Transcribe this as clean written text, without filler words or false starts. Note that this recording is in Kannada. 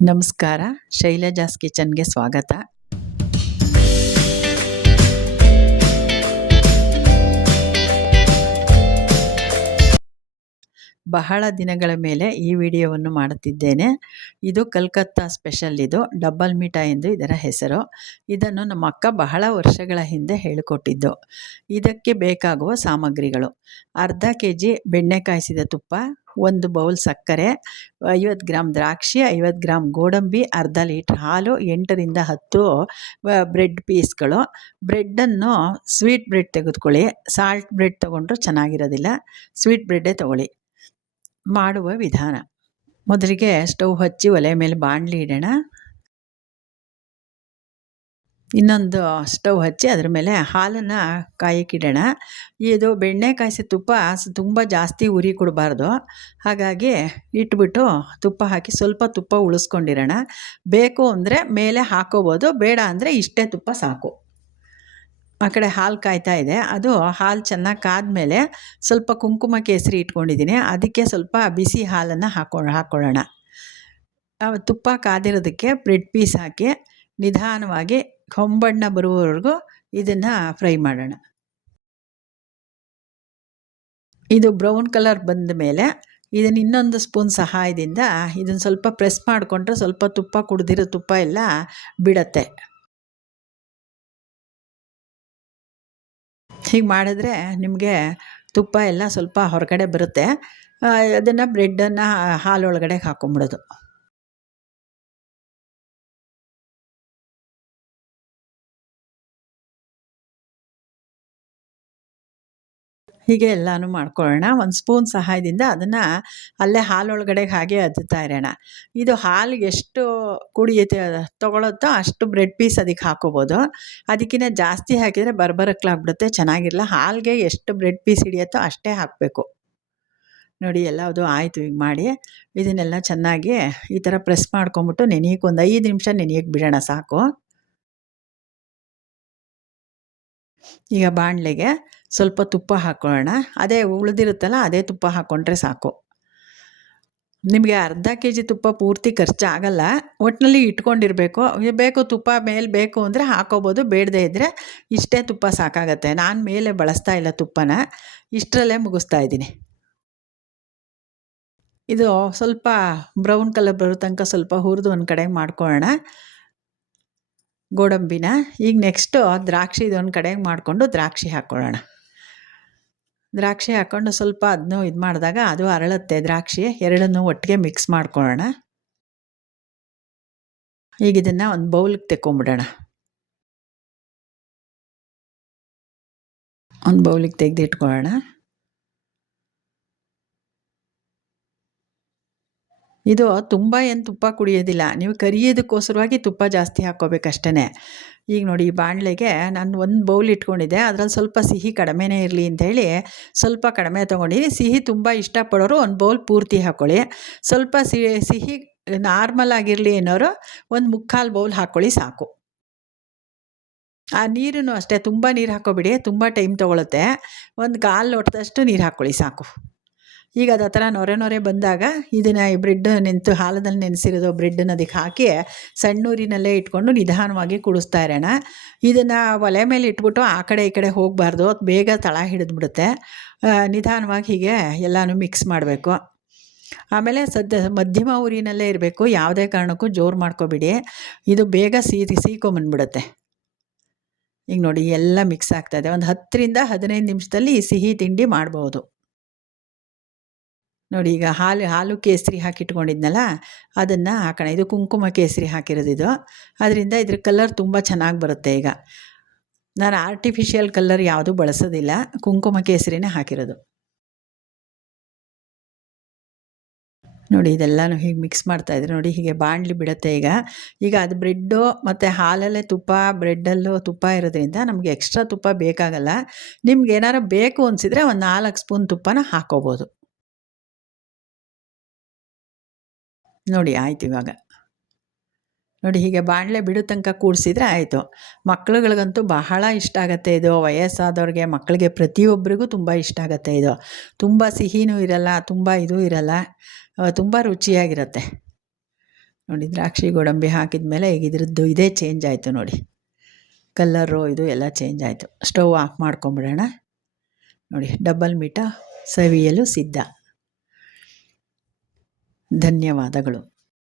ನಮಸ್ಕಾರ. ಶೈಲಜಾಸ್ ಕಿಚನ್‌ಗೆ ಸ್ವಾಗತ. ಬಹಳ ದಿನಗಳ ಮೇಲೆ ಈ ವಿಡಿಯೋವನ್ನು ಮಾಡುತ್ತಿದ್ದೇನೆ. ಇದು ಕಲ್ಕತ್ತಾ ಸ್ಪೆಷಲ್. ಇದು ಡಬಲ್ ಮಿಠಾಯಿ ಎಂದು ಇದರ ಹೆಸರು. ಇದನ್ನು ನಮ್ಮ ಅಕ್ಕ ಬಹಳ ವರ್ಷಗಳ ಹಿಂದೆ ಹೇಳಿಕೊಟ್ಟಿದ್ದು. ಇದಕ್ಕೆ ಬೇಕಾಗುವ ಸಾಮಗ್ರಿಗಳು: ಅರ್ಧ ಕೆಜಿ ಬೆಣ್ಣೆ ಕಾಯಿಸಿದ ತುಪ್ಪ, 1 ಬೌಲ್ ಸಕ್ಕರೆ, 50 ಗ್ರಾಮ್ ದ್ರಾಕ್ಷಿ, 50 ಗ್ರಾಮ್ ಗೋಡಂಬಿ, ಅರ್ಧ ಲೀಟ್ರ್ ಹಾಲು, 8 ರಿಂದ 10 ಬ್ರೆಡ್ ಪೀಸ್ಗಳು. ಬ್ರೆಡ್ಡನ್ನು ಸ್ವೀಟ್ ಬ್ರೆಡ್ ತೆಗೆದುಕೊಳ್ಳಿ. ಸಾಲ್ಟ್ ಬ್ರೆಡ್ ತೊಗೊಂಡ್ರೂ ಚೆನ್ನಾಗಿರೋದಿಲ್ಲ, ಸ್ವೀಟ್ ಬ್ರೆಡ್ಡೇ ತೊಗೊಳ್ಳಿ. ಮಾಡುವ ವಿಧಾನ: ಮೊದಲಿಗೆ ಸ್ಟವ್ ಹಚ್ಚಿ ಒಲೆ ಮೇಲೆ ಬಾಣಲಿ ಇಡೋಣ. ಇನ್ನೊಂದು ಸ್ಟವ್ ಹಚ್ಚಿ ಅದರ ಮೇಲೆ ಹಾಲನ್ನು ಕಾಯಕ್ಕಿಡೋಣ. ಇದು ಬೆಣ್ಣೆ ಕಾಯಿಸಿದ ತುಪ್ಪ ತುಂಬ ಜಾಸ್ತಿ ಉರಿ ಕೊಡಬಾರ್ದು. ಹಾಗಾಗಿ ಇಟ್ಬಿಟ್ಟು ತುಪ್ಪ ಹಾಕಿ ಸ್ವಲ್ಪ ತುಪ್ಪ ಉಳಿಸ್ಕೊಂಡಿರೋಣ. ಬೇಕು ಅಂದರೆ ಮೇಲೆ ಹಾಕೋಬೋದು, ಬೇಡ ಅಂದರೆ ಇಷ್ಟೇ ತುಪ್ಪ ಸಾಕು. ಆ ಕಡೆ ಹಾಲು ಕಾಯ್ತಾ ಇದೆ. ಅದು ಹಾಲು ಚೆನ್ನಾಗಿ ಕಾದ್ಮೇಲೆ ಸ್ವಲ್ಪ ಕುಂಕುಮ ಕೇಸರಿ ಇಟ್ಕೊಂಡಿದ್ದೀನಿ, ಅದಕ್ಕೆ ಸ್ವಲ್ಪ ಬಿಸಿ ಹಾಲನ್ನು ಹಾಕ್ಕೊಳ್ಳೋಣ. ತುಪ್ಪ ಕಾದಿರೋದಕ್ಕೆ ಬ್ರೆಡ್ ಪೀಸ್ ಹಾಕಿ ನಿಧಾನವಾಗಿ ಹೊಂಬಣ್ಣ ಬರುವವರೆಗೂ ಇದನ್ನು ಫ್ರೈ ಮಾಡೋಣ. ಇದು ಬ್ರೌನ್ ಕಲರ್ ಬಂದ ಮೇಲೆ ಇದನ್ನು ಇನ್ನೊಂದು ಸ್ಪೂನ್ ಸಹಾಯದಿಂದ ಇದನ್ನು ಸ್ವಲ್ಪ ಪ್ರೆಸ್ ಮಾಡಿಕೊಂಡ್ರೆ ಸ್ವಲ್ಪ ತುಪ್ಪ ಕುಡಿದಿರೋ ತುಪ್ಪ ಎಲ್ಲ ಬಿಡತ್ತೆ. ಹೀಗೆ ಮಾಡಿದ್ರೆ ನಿಮಗೆ ತುಪ್ಪ ಎಲ್ಲ ಸ್ವಲ್ಪ ಹೊರಗಡೆ ಬರುತ್ತೆ. ಅದನ್ನು ಬ್ರೆಡ್ಡನ್ನು ಹಾಲೊಳಗಡೆ ಹಾಕ್ಕೊಂಬಿಡೋದು. ಹೀಗೆ ಎಲ್ಲನೂ ಮಾಡ್ಕೊಳ್ಳೋಣ. 1 ಸ್ಪೂನ್ ಸಹಾಯದಿಂದ ಅದನ್ನು ಅಲ್ಲೇ ಹಾಲೊಳಗಡೆ ಹಾಗೆ ಅದ್ದುತ್ತಾ ಇರೋಣ. ಇದು ಹಾಲು ಎಷ್ಟು ಕುಡಿಯುತ್ತೆ ತೊಗೊಳುತ್ತೋ ಅಷ್ಟು ಬ್ರೆಡ್ ಪೀಸ್ ಅದಕ್ಕೆ ಹಾಕ್ಕೋಬೋದು. ಅದಕ್ಕಿಂತ ಜಾಸ್ತಿ ಹಾಕಿದರೆ ಬರ್ಬರಕ್ಲಾಗ್ಬಿಡುತ್ತೆ, ಚೆನ್ನಾಗಿರಲ್ಲ. ಹಾಲಿಗೆ ಎಷ್ಟು ಬ್ರೆಡ್ ಪೀಸ್ ಹಿಡಿಯುತ್ತೋ ಅಷ್ಟೇ ಹಾಕಬೇಕು. ನೋಡಿ, ಎಲ್ಲದು ಆಯಿತು. ಈಗ ಮಾಡಿ ಇದನ್ನೆಲ್ಲ ಚೆನ್ನಾಗಿ ಈ ಥರ ಪ್ರೆಸ್ ಮಾಡ್ಕೊಂಬಿಟ್ಟು ನೆನೆಯಕ್ಕೆ ಒಂದು 5 ನಿಮಿಷ ನೆನೆಯಕ್ಕೆ ಬಿಡೋಣ, ಸಾಕು. ಈಗ ಬಾಣಲೆಗೆ ಸ್ವಲ್ಪ ತುಪ್ಪ ಹಾಕ್ಕೊಳ್ಳೋಣ. ಅದೇ ಉಳಿದಿರುತ್ತಲ್ಲ ಅದೇ ತುಪ್ಪ ಹಾಕ್ಕೊಂಡ್ರೆ ಸಾಕು. ನಿಮಗೆ ಅರ್ಧ ಕೆ ಜಿ ತುಪ್ಪ ಪೂರ್ತಿ ಖರ್ಚಾಗಲ್ಲ, ಒಟ್ಟಿನಲ್ಲಿ ಇಟ್ಕೊಂಡಿರಬೇಕು. ಬೇಕು ತುಪ್ಪ ಮೇಲೆ ಬೇಕು ಅಂದರೆ ಹಾಕೋಬೋದು, ಬೇಡದೇ ಇದ್ದರೆ ಇಷ್ಟೇ ತುಪ್ಪ ಸಾಕಾಗತ್ತೆ. ನಾನು ಮೇಲೆ ಬಳಸ್ತಾ ಇಲ್ಲ ತುಪ್ಪನ, ಇಷ್ಟರಲ್ಲೇ ಮುಗಿಸ್ತಾ ಇದ್ದೀನಿ. ಇದು ಸ್ವಲ್ಪ ಬ್ರೌನ್ ಕಲರ್ ಬರೋ ತನಕ ಸ್ವಲ್ಪ ಹುರಿದು ಒಂದು ಕಡೆಗೆ ಮಾಡ್ಕೊಳ್ಳೋಣ ಗೋಡಂಬಿನ. ಈಗ ನೆಕ್ಸ್ಟು ದ್ರಾಕ್ಷಿ ಇದೊಂದು ಕಡೆಗೆ ಮಾಡಿಕೊಂಡು ದ್ರಾಕ್ಷಿ ಹಾಕ್ಕೊಳ್ಳೋಣ. ದ್ರಾಕ್ಷಿ ಹಾಕ್ಕೊಂಡು ಸ್ವಲ್ಪ ಅದನ್ನು ಇದು ಮಾಡಿದಾಗ ಅದು ಅರಳುತ್ತೆ. ದ್ರಾಕ್ಷಿ ಎರಡನ್ನೂ ಒಟ್ಟಿಗೆ ಮಿಕ್ಸ್ ಮಾಡ್ಕೊಳ್ಳೋಣ. ಈಗ ಇದನ್ನು ಒಂದು ಬೌಲ್ಗೆ ತೆಕ್ಕೊಂಬಿಡೋಣ. ಒಂದು ಬೌಲಿಗೆ ತೆಗೆದಿಟ್ಕೊಳ್ಳೋಣ. ಇದು ತುಂಬ ಏನು ತುಪ್ಪ ಕುಡಿಯೋದಿಲ್ಲ, ನೀವು ಕರಿಯೋದಕ್ಕೋಸ್ಕರವಾಗಿ ತುಪ್ಪ ಜಾಸ್ತಿ ಹಾಕ್ಕೋಬೇಕಷ್ಟೇ. ಈಗ ನೋಡಿ, ಈ ಬಾಣಲೆಗೆ ನಾನು 1 ಬೌಲ್ ಇಟ್ಕೊಂಡಿದ್ದೆ, ಅದರಲ್ಲಿ ಸ್ವಲ್ಪ ಸಿಹಿ ಕಡಿಮೆನೇ ಇರಲಿ ಅಂಥೇಳಿ ಸ್ವಲ್ಪ ಕಡಿಮೆ ತೊಗೊಂಡಿದ್ದೀನಿ. ಸಿಹಿ ತುಂಬ ಇಷ್ಟಪಡೋರು 1 ಬೌಲ್ ಪೂರ್ತಿ ಹಾಕ್ಕೊಳ್ಳಿ. ಸ್ವಲ್ಪ ಸಿಹಿ ನಾರ್ಮಲ್ ಆಗಿರಲಿ ಅನ್ನೋರು 1/4 ಬೌಲ್ ಹಾಕ್ಕೊಳ್ಳಿ, ಸಾಕು. ಆ ನೀರೂ ಅಷ್ಟೇ, ತುಂಬ ನೀರು ಹಾಕ್ಕೋಬಿಡಿ, ತುಂಬ ಟೈಮ್ ತೊಗೊಳುತ್ತೆ. 1/4 ಲೋಟದಷ್ಟು ನೀರು ಹಾಕ್ಕೊಳ್ಳಿ, ಸಾಕು. ಈಗ ಅದು ಆ ಥರ ನೊರೆ ಬಂದಾಗ ಇದನ್ನು ಈ ಬ್ರೆಡ್ ಹಾಲದಲ್ಲಿ ನೆನೆಸಿರೋದು ಬ್ರೆಡ್ಡನ್ನು ಅದಕ್ಕೆ ಹಾಕಿ ಸಣ್ಣೂರಿನಲ್ಲೇ ಇಟ್ಕೊಂಡು ನಿಧಾನವಾಗಿ ಕುಡಿಸ್ತಾ ಇರೋಣ. ಇದನ್ನು ಒಲೆ ಮೇಲೆ ಇಟ್ಬಿಟ್ಟು ಆ ಕಡೆ ಈ ಕಡೆ ಹೋಗಬಾರ್ದು, ಬೇಗ ತಳ ಹಿಡಿದ್ಬಿಡುತ್ತೆ. ನಿಧಾನವಾಗಿ ಹೀಗೆ ಎಲ್ಲನೂ ಮಿಕ್ಸ್ ಮಾಡಬೇಕು. ಆಮೇಲೆ ಮಧ್ಯಮ ಉರಿನಲ್ಲೇ ಇರಬೇಕು, ಯಾವುದೇ ಕಾರಣಕ್ಕೂ ಜೋರು ಮಾಡ್ಕೊಬಿಡಿ, ಇದು ಬೇಗ ಸೀಕೊಂಬಂದ್ಬಿಡುತ್ತೆ. ಈಗ ನೋಡಿ, ಎಲ್ಲ ಮಿಕ್ಸ್ ಆಗ್ತಾಯಿದೆ. ಒಂದು 10 ರಿಂದ 15 ನಿಮಿಷದಲ್ಲಿ ಈ ಸಿಹಿ ತಿಂಡಿ ಮಾಡ್ಬೋದು. ನೋಡಿ, ಈಗ ಹಾಲು ಕೇಸರಿ ಹಾಕಿಟ್ಕೊಂಡಿದ್ನಲ್ಲ ಅದನ್ನು ಹಾಕೋಣ. ಇದು ಕುಂಕುಮ ಕೇಸರಿ ಹಾಕಿರೋದು, ಅದರಿಂದ ಇದ್ರ ಕಲರ್ ತುಂಬ ಚೆನ್ನಾಗಿ ಬರುತ್ತೆ. ಈಗ ನಾನು ಆರ್ಟಿಫಿಷಿಯಲ್ ಕಲರ್ ಯಾವುದೂ ಬಳಸೋದಿಲ್ಲ, ಕುಂಕುಮ ಕೇಸರಿನೇ ಹಾಕಿರೋದು. ನೋಡಿ, ಇದೆಲ್ಲನೂ ಹೀಗೆ ಮಿಕ್ಸ್ ಮಾಡ್ತಾಯಿದ್ರೆ ನೋಡಿ, ಹೀಗೆ ಬಾಣಲಿ ಬಿಡುತ್ತೆ. ಈಗ ಅದು ಬ್ರೆಡ್ಡು ಮತ್ತು ಹಾಲಲ್ಲೇ ತುಪ್ಪ, ಬ್ರೆಡ್ಡಲ್ಲೂ ತುಪ್ಪ ಇರೋದ್ರಿಂದ ನಮಗೆ ಎಕ್ಸ್ಟ್ರಾ ತುಪ್ಪ ಬೇಕಾಗಲ್ಲ. ನಿಮ್ಗೆ ಏನಾರು ಬೇಕು ಅನಿಸಿದರೆ ಒಂದು 4 ಸ್ಪೂನ್ ತುಪ್ಪನ ಹಾಕ್ಕೋಬೋದು. ನೋಡಿ, ಆಯ್ತು. ಇವಾಗ ನೋಡಿ, ಹೀಗೆ ಬಾಣಲೆ ಬಿಡೋ ತನಕ ಕೂಡಿಸಿದ್ರೆ ಆಯಿತು. ಮಕ್ಳುಗಳಿಗಂತೂ ಬಹಳ ಇಷ್ಟ ಆಗುತ್ತೆ ಇದು. ವಯಸ್ಸಾದವ್ರಿಗೆ, ಮಕ್ಕಳಿಗೆ, ಪ್ರತಿಯೊಬ್ಬರಿಗೂ ತುಂಬ ಇಷ್ಟ ಆಗುತ್ತೆ ಇದು. ತುಂಬ ಸಿಹಿನೂ ಇರಲ್ಲ, ತುಂಬ ಇದೂ ಇರಲ್ಲ, ತುಂಬ ರುಚಿಯಾಗಿರುತ್ತೆ. ನೋಡಿ ದ್ರಾಕ್ಷಿ ಗೋಡಂಬಿ ಹಾಕಿದ ಮೇಲೆ ಈಗ ಇದ್ರದ್ದು ಇದೇ ಚೇಂಜ್ ಆಯಿತು ನೋಡಿ, ಕಲ್ಲರು ಇದು ಎಲ್ಲ ಚೇಂಜ್ ಆಯಿತು. ಸ್ಟವ್ ಆಫ್ ಮಾಡ್ಕೊಂಬಿಡೋಣ. ನೋಡಿ ಡಬಲ್ ಮೀಠ ಸವಿಯಲು ಸಿದ್ಧ. ಧನ್ಯವಾದಗಳು.